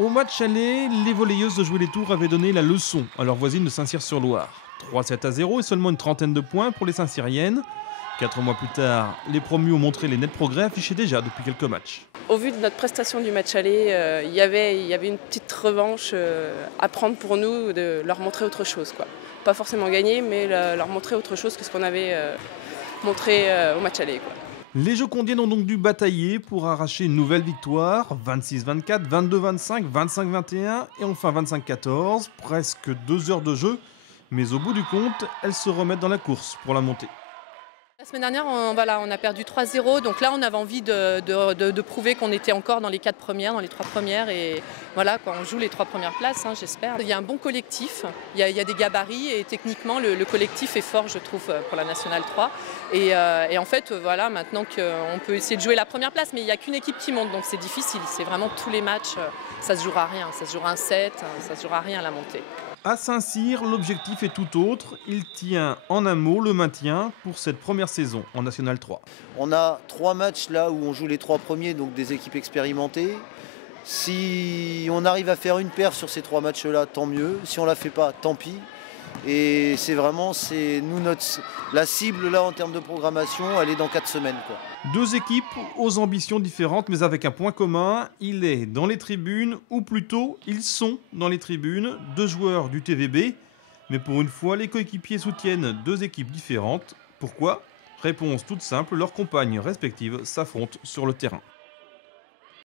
Au match aller, les volleyeuses de Jouer les Tours avaient donné la leçon à leurs voisines de Saint-Cyr-sur-Loire. 3-7-0 et seulement une trentaine de points pour les Saint-Cyriennes. 4 mois plus tard, les promus ont montré les nets progrès affichés déjà depuis quelques matchs. Au vu de notre prestation du match aller, il y avait une petite revanche à prendre pour nous, de leur montrer autre chose, quoi. Pas forcément gagner, mais leur montrer autre chose que ce qu'on avait montré au match aller, quoi. Les Jocondiennes ont donc dû batailler pour arracher une nouvelle victoire, 26-24, 22-25, 25-21 et enfin 25-14, presque 2 heures de jeu, mais au bout du compte, elles se remettent dans la course pour la montée. La semaine dernière, on a perdu 3-0, donc là on avait envie de prouver qu'on était encore dans les 4 premières, dans les 3 premières, et voilà, quoi, on joue les 3 premières places, hein, j'espère. Il y a un bon collectif, il y a des gabarits et techniquement le collectif est fort, je trouve, pour la Nationale 3. Et en fait, voilà, maintenant qu'on peut essayer de jouer la première place, mais il n'y a qu'une équipe qui monte, donc c'est difficile, c'est vraiment tous les matchs, ça se jouera à rien, ça se jouera un set, ça se jouera à rien à la montée. À Saint-Cyr, l'objectif est tout autre. Il tient en un mot le maintien pour cette première saison en National 3. On a 3 matchs là où on joue les 3 premiers, donc des équipes expérimentées. Si on arrive à faire une paire sur ces 3 matchs-là, tant mieux. Si on ne la fait pas, tant pis. Et c'est nous la cible là en termes de programmation, elle est dans 4 semaines, quoi. 2 équipes aux ambitions différentes mais avec un point commun, il est dans les tribunes, ou plutôt ils sont dans les tribunes, 2 joueurs du TVB. Mais pour une fois, les coéquipiers soutiennent 2 équipes différentes. Pourquoi ? Réponse toute simple, leurs compagnes respectives s'affrontent sur le terrain.